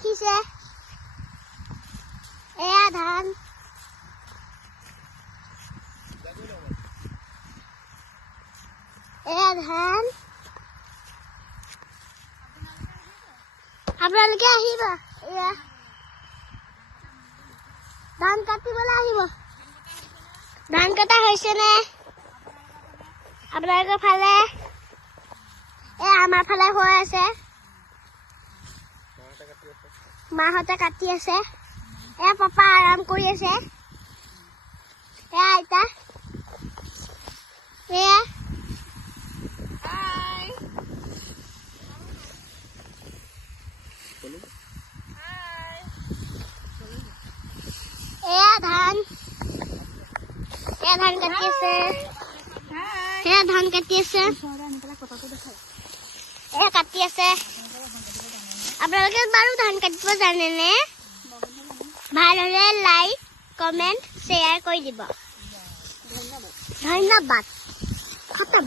দেখিছে এয়া ধান আপোনালোকে আহিব এয়া ধান কাটিবলৈ আহিব ধান কটা হৈছে নে আপোনালোকৰ ফালে আমাৰ ফালে হৈ আছে মাহঁতে কাটি আছে পাপা আৰাম কৰি আছে আইতা ধান কাটি আছে ধান কাটি আছে কাটি আছে আপোনালোকে বাৰু ধান কাটিব জানেনে ভাল হলে লাইক কমেন্ট শ্বেয়াৰ কৰি দিব ধন্যবাদ খতম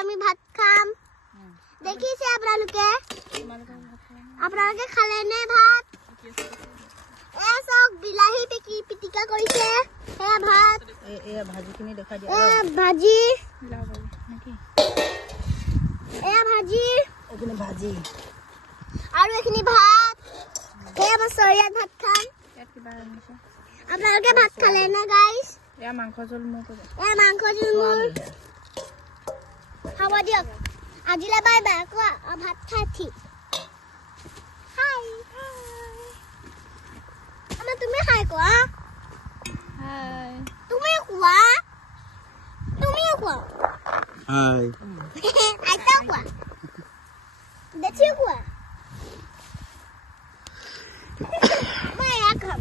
আমি ভাত খাম দেখিছে আপোনালোকে খালে নে ভাত চক বিলাহী পিটিকা কৰিছে ভাত ভাজিখিনি দেখাই দিয়া ভাজি ভাজি আৰু এইখিনি ভাত আমাৰ চৰিয়াত ভাত খাম আপোনালোকে ভাত খালে নে গাইছ মাংস জোল মোৰ হ'ব দিয়ক আজিলৈ বাই বাই কোৱা ভাত খাই ঠিক হাই আমাৰ তুমি খাই কোৱা হাই তুমি কোৱা হাই আইতা কোৱা দেখি কোৱা মই খাম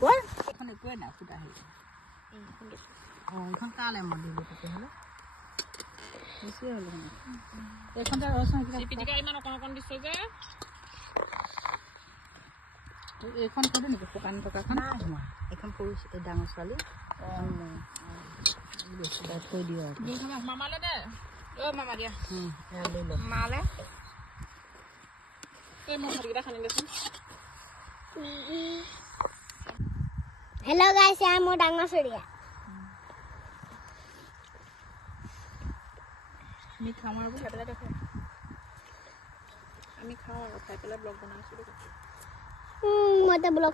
কোৱা এখন একোৱে না ফুটা হে এখন কালে মদি দিতে হলো এখন তাৰ ৰস পিটিকা ইমান অকণ দিছ যে এখন কৰো নেকি শুকান টকাখন এখন সৰু ডাঙৰ ছোৱালী থৈ দিওঁ মামালে দে মামা দিয়া লৈ ল মালে মই ভাতকেইটা খানি দেচোন হেল্ল' গাইছ মোৰ ডাঙৰ চৰিয়া আমি খাওঁ আৰু খাই পেলাই দেখো আমি খাওঁ আৰু খাই পেলাই ব্লগ বনাইছোঁ মই এটা ব্লগ